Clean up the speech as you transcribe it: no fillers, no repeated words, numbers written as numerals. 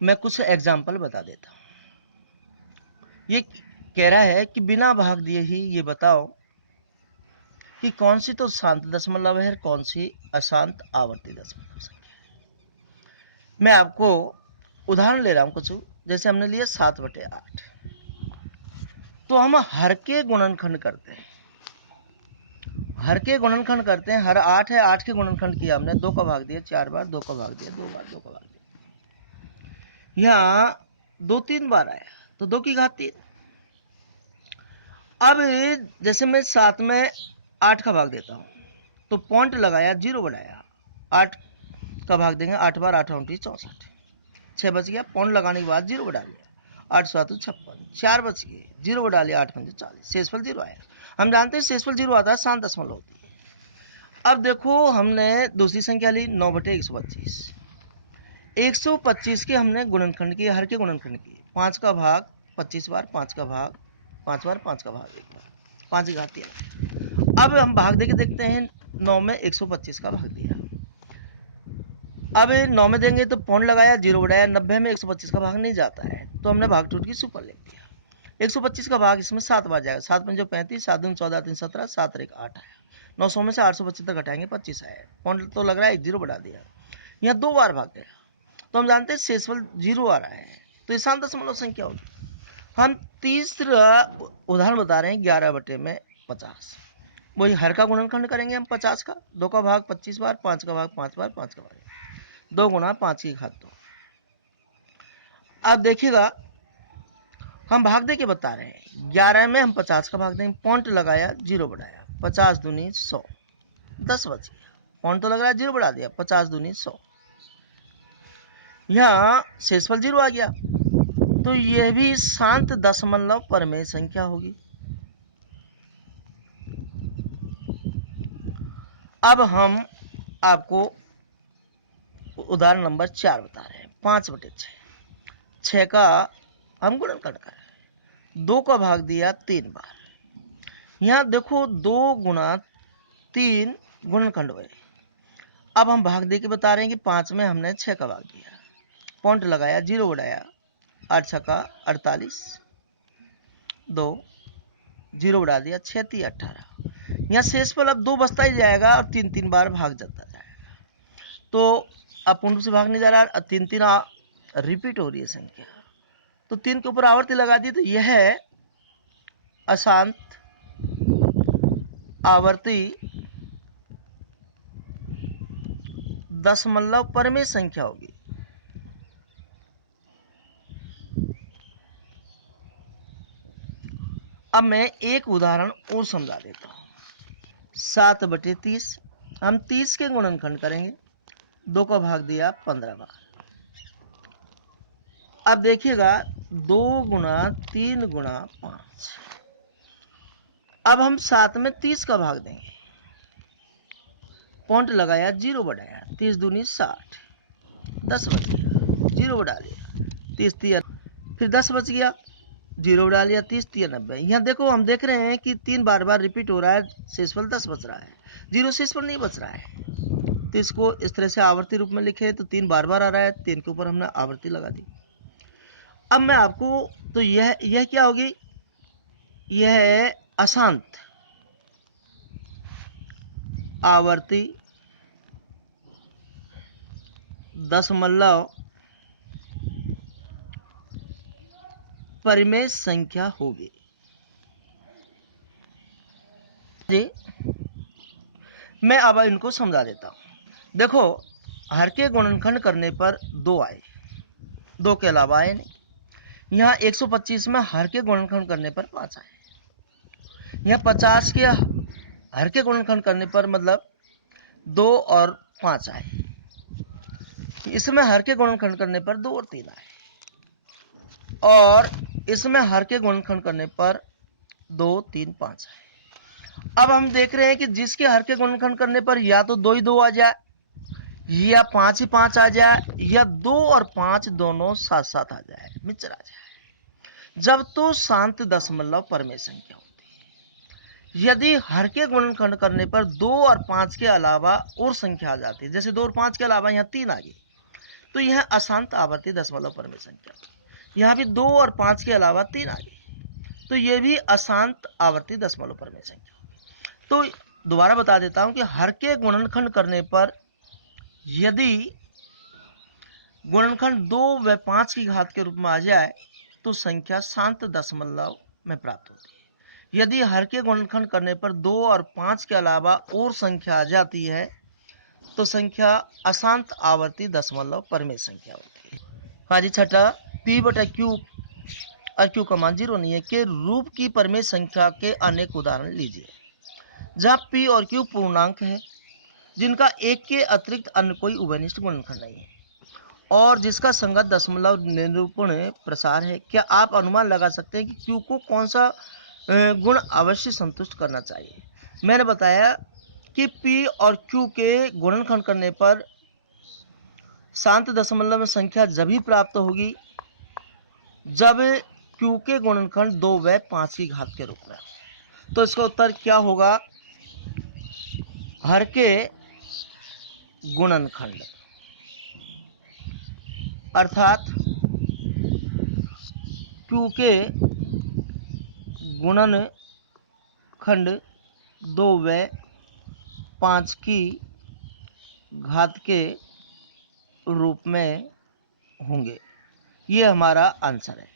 मैं कुछ एग्जाम्पल बता देता हूँ। ये कह रहा है कि बिना भाग दिए ही ये बताओ कि कौन सी तो शांत दशमलव है, कौन सी अशांत आवर्ती दशमलव संख्या है। मैं आपको उदाहरण ले रहा हूँ कुछ, जैसे हमने लिया 7/8, तो हम हर के गुणनखंड करते हैं, हर के गुणनखंड करते हैं। हर 8 है, 8 के गुणनखंड किया हमने, 2 का भाग दिया 4 बार, 2 का भाग दिया 2 बार, 2 का भाग दिया, यहाँ 2 3 बार आया तो 2 की घात 3। अब जैसे मैं 7 में 8 का भाग देता हूँ तो पॉइंट लगाया, 0 बढ़ाया, 8 का भाग देंगे, 8 बार 8 उनतीस 64, 6 बच गया, पॉइंट लगाने के बाद 0 बढ़ा लिया, 8 7 56, 4 बच गए, 0 बढ़ा लिया, 8 5 40, शेषफल 0 आया। हम जानते हैं शेषफल 0 आता है, शांत दशमलव होती है। अब देखो हमने दूसरी संख्या ली 9/125, 125 के हमने गुणनखंड किए, हर के गुणनखंड किए, 5 का भाग 25 बार, 5 का भाग 5 बार, 5 का भाग 1 बार, 5 की घात 3। अब हम भाग देके देखते हैं, 9 में 125 का भाग दिया, अब 9 में देंगे तो पौन लगाया, 0 बढ़ाया, 90 में 125 का भाग नहीं जाता है तो हमने भाग टूट की सुपर लिख दिया। 125 का भाग इसमें 7 बार जाएगा, 7 पंजो 35, 7 दूनी 14, 3 17, 7 1 8 आया। 900 में से 875 घटाएंगे 25 आया, पॉइंट तो लग रहा है, एक 0 बढ़ा दिया, यहाँ 2 बार भाग गया, तो हम जानते हैं शेषफल 0 आ रहा है, तो ये शांत दशमलव संख्या होगी। हम तीसरा उदाहरण बता रहे हैं 11/50, वही हर का गुणनखंड करेंगे हम 50 का, 2 का भाग 25 बार, 5 का भाग 5 बार, 5 का भाग 2 गुणा 5 की घात 2। अब देखिएगा हम भाग दे के बता रहे हैं, 11 में हम 50 का भाग देंगे, पॉइंट लगाया 0 बढ़ाया, 50 दूनी 100, 10 बच गया, पॉइंट तो लग रहा है 0 बढ़ा दिया, 50 दूनी 100, यहाँ शेषफल 0 आ गया, तो यह भी शांत दशमलव परमेय संख्या होगी। अब हम आपको उदाहरण नंबर 4 बता रहे हैं, 5/6, 6 का हम गुणनखंड कर रहे हैं, 2 का भाग दिया 3 बार, यहाँ देखो 2 गुणा 3 गुणनखंड हुए। अब हम भाग दे के बता रहे हैं कि 5 में हमने 6 का भाग दिया, पॉइंट लगाया, 0 बढ़ाया, 8 छक्का 48, 2 0 बढ़ा दिया, 6 3 18, यहाँ शेषफल अब 2 बचता ही जाएगा और 3 3 बार भाग जाता जाएगा, तो अब पूर्ण रूप से भाग नहीं जा रहा, 3 3 रिपीट हो रही है संख्या, तो 3 के ऊपर आवर्ती लगा दी, तो यह अशांत आवर्ती दशमलव परमेय संख्या होगी। अब मैं एक उदाहरण और समझा देता हूं, 7/30, हम 30 के गुणनखंड करेंगे, 2 का भाग दिया 15 बार, अब देखिएगा 2 गुणा 3 गुणा 5, अब हम 7 में 30 का भाग देंगे, पॉइंट लगाया, 0 बढ़ाया, 30 दूनी 60, 10 बच गया, 0 बढ़ा लिया, 30 3, फिर 10 बच गया, 0 बढ़ा लिया, 30 3 90। यहाँ देखो हम देख रहे हैं कि 3 बार बार रिपीट हो रहा है, शेषफल 10 बच रहा है, 0 शेषफल नहीं बच रहा है, तो इसको इस तरह से आवर्ती रूप में लिखे, तो 3 बार बार आ रहा है, 3 के ऊपर हमने आवर्ती लगा दी। अब मैं आपको, तो यह क्या होगी, यह है अशांत आवर्ती दशमलव परिमेय संख्या होगी जी। मैं अब इनको समझा देता हूं, देखो हर के गुणनखंड करने पर 2 आए, 2 के अलावा आए नहीं, यहाँ 125 में हर के गुणनखंड करने पर 5 आए, यहाँ 50 के हर के गुणनखंड करने पर मतलब 2 और 5 आए, इसमें हर के गुणनखंड करने पर 2 और 3 आए, और इसमें हर के गुणनखंड करने पर 2 3 5 आए। अब हम देख रहे हैं कि जिसके हर के गुणनखंड करने पर या तो 2 ही 2 आ जाए, या 5 ही 5 आ जाए, या 2 और 5 दोनों साथ साथ आ जाए, मिक्सर आ जाए, जब तो शांत दशमलव परमेय संख्या होती है। यदि हर के गुणनखंड करने पर 2 और 5 के अलावा और संख्या आ जाती है, जैसे 2 और 5 के अलावा यहाँ 3 आ गई, तो यह अशांत आवर्ती दशमलव परमेय संख्या। यहाँ भी 2 और 5 के अलावा 3 आ गई, तो ये भी अशांत आवर्ती दशमलव परमेय संख्या। तो दोबारा बता देता हूं कि हर के गुणनखंड करने पर यदि गुणनखंड 2 व 5 की घात के रूप में आ जाए तो संख्या शांत दशमलव में प्राप्त होती है। यदि हर के गुणनखंड करने पर 2 और 5 के अलावा और संख्या आ जाती है तो संख्या अशांत आवर्ती दशमलव परमेय संख्या होती है। हाँ जी, छठा, p बटा q और q का मान 0 नहीं है के रूप की परमेय संख्या के अनेक उदाहरण लीजिए। जहां p और q पूर्णांक है जिनका एक के अतिरिक्त अन्य कोई उभयनिष्ठ गुणनखंड नहीं है और जिसका संगत दशमलव निरूपण प्रसार है। क्या आप अनुमान लगा सकते हैं कि q को कौन सा गुण अवश्य संतुष्ट करना चाहिए? मैंने बताया कि p और q के गुणनखंड करने पर शांत दशमलव में संख्या जब ही प्राप्त होगी जब q के गुणनखंड 2 व 5 की घात के रूप में। तो इसका उत्तर क्या होगा? हर के गुणनखंड अर्थात q के गुणनखंड 2 व 5 की घात के रूप में होंगे। ये हमारा आंसर है।